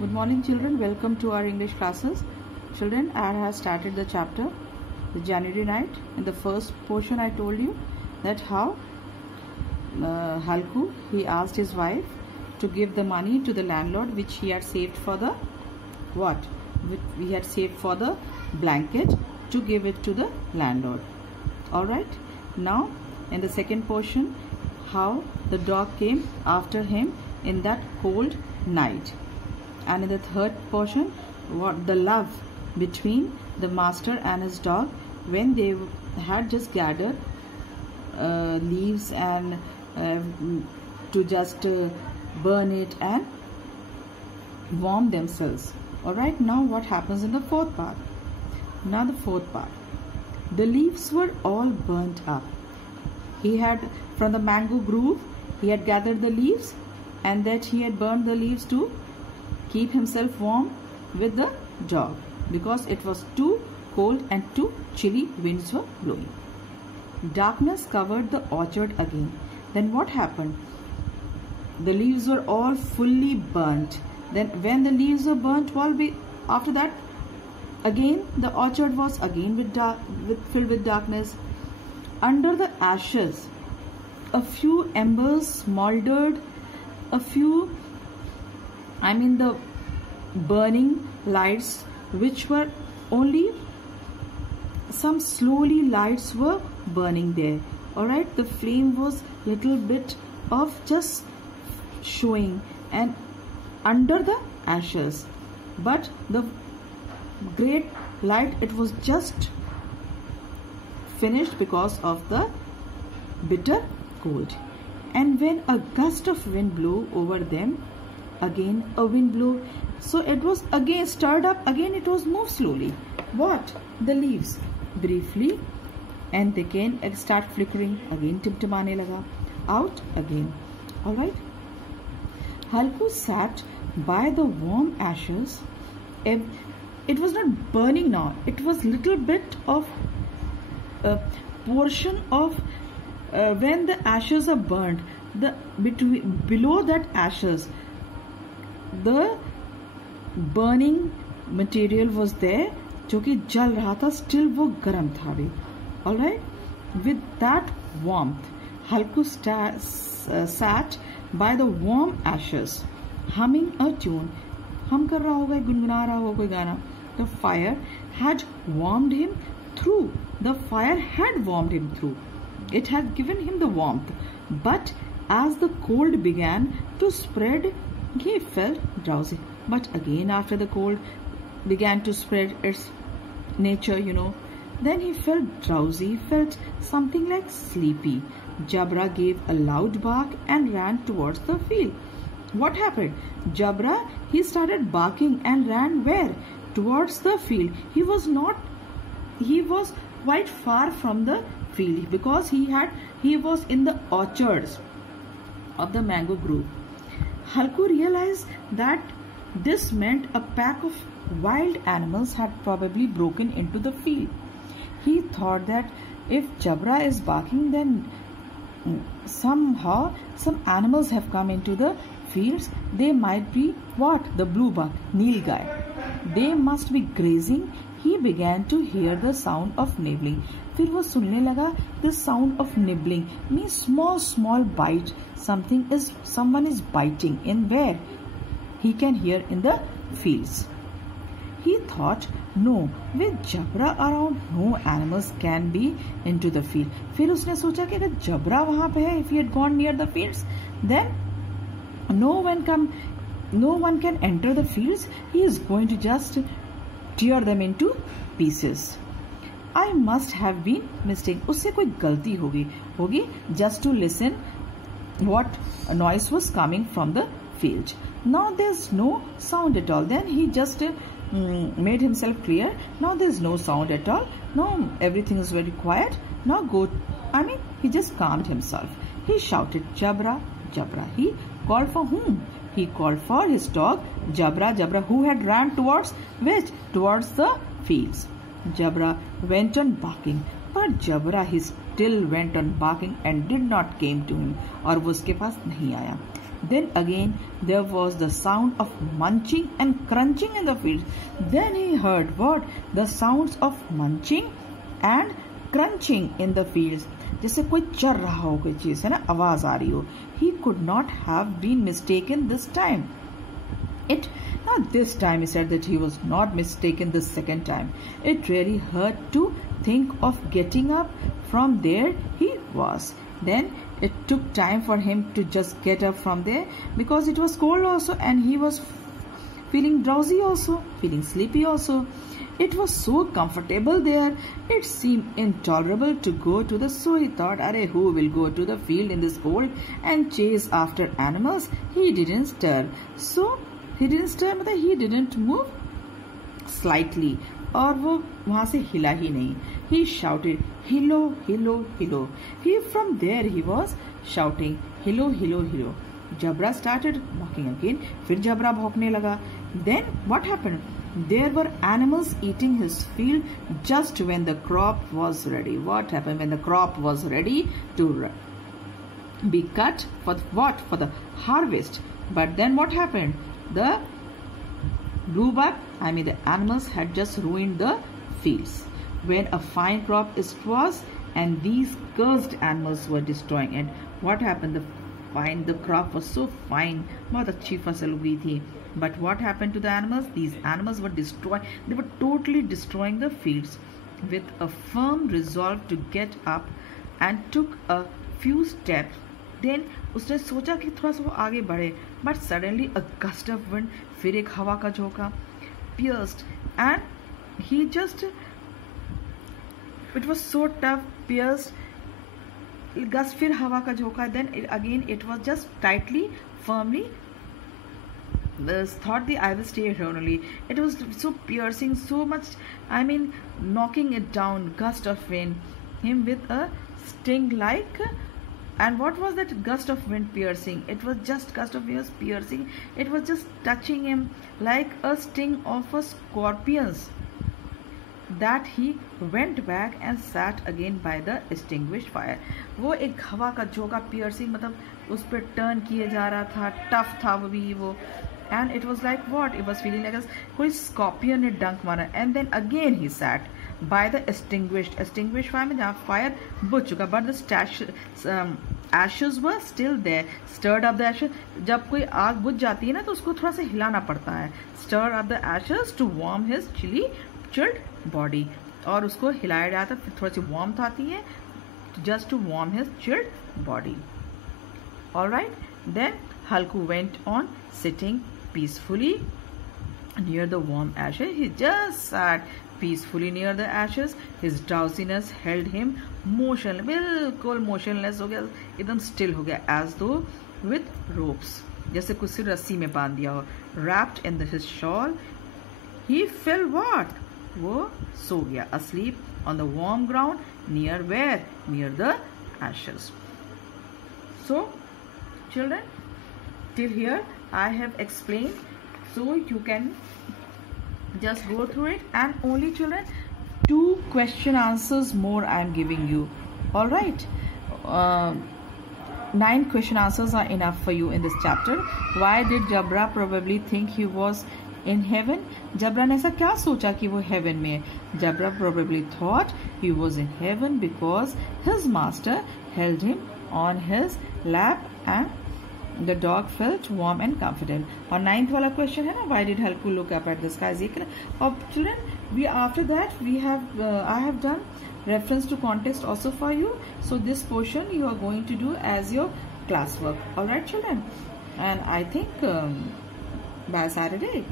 Good morning, children. Welcome to our English classes. Children, I have started the chapter, the January night. In the first portion, I told you that how Halku, he asked his wife to give the money to the landlord which he had saved for the what? He had saved for the blanket, to give it to the landlord. Alright. Now, in the second portion, how the dog came after him in that cold night. And in the third portion, what the love between the master and his dog when they had just gathered leaves and to just burn it and warm themselves. Alright, now what happens in the fourth part? Now the fourth part. The leaves were all burnt up. He had, from the mango grove, he had gathered the leaves, and that he had burned the leaves to keep himself warm with the dog, because it was too cold and too chilly winds were blowing. Darkness covered the orchard again. Then what happened? The leaves were all fully burnt. Then when the leaves were burnt, after that, again the orchard was again filled with darkness. Under the ashes, a few embers smoldered, the burning lights, which were only some slowly lights were burning there. Alright, the flame was little bit of just showing and under the ashes, but the great light, it was just finished because of the bitter cold. And when a gust of wind blew over them, again a wind blew, so it was again stirred up, again it was moved slowly. What? The leaves briefly, and they can start flickering, again टिमटिमाने लगा, out again. Alright, Halku sat by the warm ashes. It was not burning now, it was little bit of a portion of when the ashes are burned, below that ashes, the burning material was there, जो कि जल रहा था, still वो गर्म था भी. Alright, with that warmth, Halku sat by the warm ashes, humming a tune. Hum कर रहा होगा, गुनगुना रहा होगा कोई गाना. The fire had warmed him through. The fire had warmed him through. It had given him the warmth. But as the cold began to spread, he felt drowsy. But again, after the cold began to spread its nature, then he felt drowsy, felt something like sleepy. Jabra gave a loud bark and ran towards the field. What happened? Jabra, he started barking and ran where? Towards the field. He was quite far from the field, because he was in the orchards of the mango grove. Halku realized that this meant a pack of wild animals had probably broken into the field. He thought that if Jabra is barking, then somehow some animals have come into the fields. They might be what? The blue buck, Nilgai. They must be grazing. He began to hear the sound of nibbling. फिर वो सुनने लगा the sound of nibbling, means small bite. Someone is biting. In where? He can hear in the fields. He thought, no, with Jabra around, no animals can be into the field. फिर उसने सोचा कि अगर Jabra वहाँ पे है, if he had gone near the fields, then no one can enter the fields. He is going to just tear them into pieces. I must have been mistaken. उससे कोई गलती होगी just to listen what noise was coming from the field. Now there's no sound at all. Then he just made himself clear. Now there's no sound at all. Now everything is very quiet. Now he just calmed himself. He shouted, Jabra, Jabra. He called for whom? He called for his dog, Jabra, who had ran towards which? Towards the fields. Jabra went on barking, but Jabra, he still went on barking and did not came to him, और वो उसके पास नहीं आया. Then again there was the sound of munching and crunching in the fields. Then he heard what? The sounds of munching and crunching in the fields. जैसे कोई चर रहा हो कोई चीज है ना, आवाज आ रही हो. He could not have been mistaken this time. Now this time he said that he was not mistaken the second time. It really hurt to think of getting up from there he was. Then it took time for him to just get up from there, because it was cold also and he was feeling drowsy also, feeling sleepy also. It was so comfortable there, it seemed intolerable to go to the zoo. He thought, "Arey, who will go to the field in this cold and chase after animals?" He didn't stir. So he didn't stir, मतलब he didn't move slightly, और वो वहाँ से हिला ही नहीं. He shouted, "Hillo, hillo, hillo." From there he was shouting, "Hillo, hillo, hillo." Jabra started walking again. फिर जबरा भौंकने लगा. Then what happened? There were animals eating his field just when the crop was ready. What happened when the crop was ready to be cut for what? For the harvest. But then what happened? The rhubarb, the animals had just ruined the fields. When a fine crop it was, and these cursed animals were destroying it. What happened? The crop was so fine. बहुत अच्छी फसल हुई थी. But what happened to the animals? These animals were destroying. They were totally destroying the fields. With a firm resolve to get up and took a few steps. Then उसने सोचा कि थोड़ा सा वो आगे बढ़े. But suddenly a gust of wind, फिर एक हवा का झोंका, pierced, and he just, it was so tough, pierced. Gust, फिर हवा का झोंका. Then again it was just tightly, firmly. Thought I will stay here only. It was so piercing, so much, knocking it down. Gust of wind, him with a sting like. And what was that gust of wind piercing? It was just gust of wind piercing. It was just touching him like a sting of a scorpion's. That he went back and sat again by the extinguished fire. वो एक हवा का झोंका piercing, मतलब उस पर turn किए जा रहा था, टफ था वो भी वो. And it was like what? It was feeling like a कोई scorpion ने डंक मारा. And then again he sat by the extinguished fire में जहाँ fire बुझ चुका, but the ashes were still there. Stirred up the ashes. जब कोई आग बुझ जाती है ना तो उसको थोड़ा सा हिलाना पड़ता है. Stir up the ashes to warm his chilled body. और उसको हिलाया जाता है, फिर थोड़ी सी warmth आती है, just to warm his chilled body. Alright, then Halku went on sitting peacefully near the warm ashes. He just sat peacefully near the ashes. His drowsiness held him motionless, बिल्कुल motionless हो गया, एकदम still हो गया, as though with ropes, जैसे कुछ रस्सी में बांध दिया हो. Wrapped in his shawl, he fell what? वो सो गया, asleep on the warm ground. Near where? Near the ashes. So children, till here I have explained, so you can just go through it. And only children, 2 question answers more I am giving you. All right, 9 question answers are enough for you in this chapter. Why did Jabra probably think he was in heaven? Jabra ने ऐसा क्या सोचा कि वो heaven में है? Jabra probably thought he was in heaven because his master held him on his lap and the dog felt warm and comfortable. और 9th वाला question है ना, why did Halku look up at the skies? और children, after that we have I have done reference to context also for you. So this portion you are going to do as your classwork. All right children, and I think by Saturday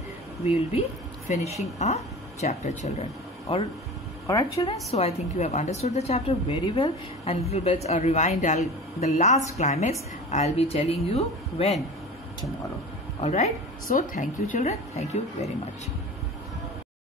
we will be finishing our chapter, children. All right children, so I think you have understood the chapter very well, and little bit a rewind. The last climax I'll be telling you when? Tomorrow. All right, so thank you children, thank you very much.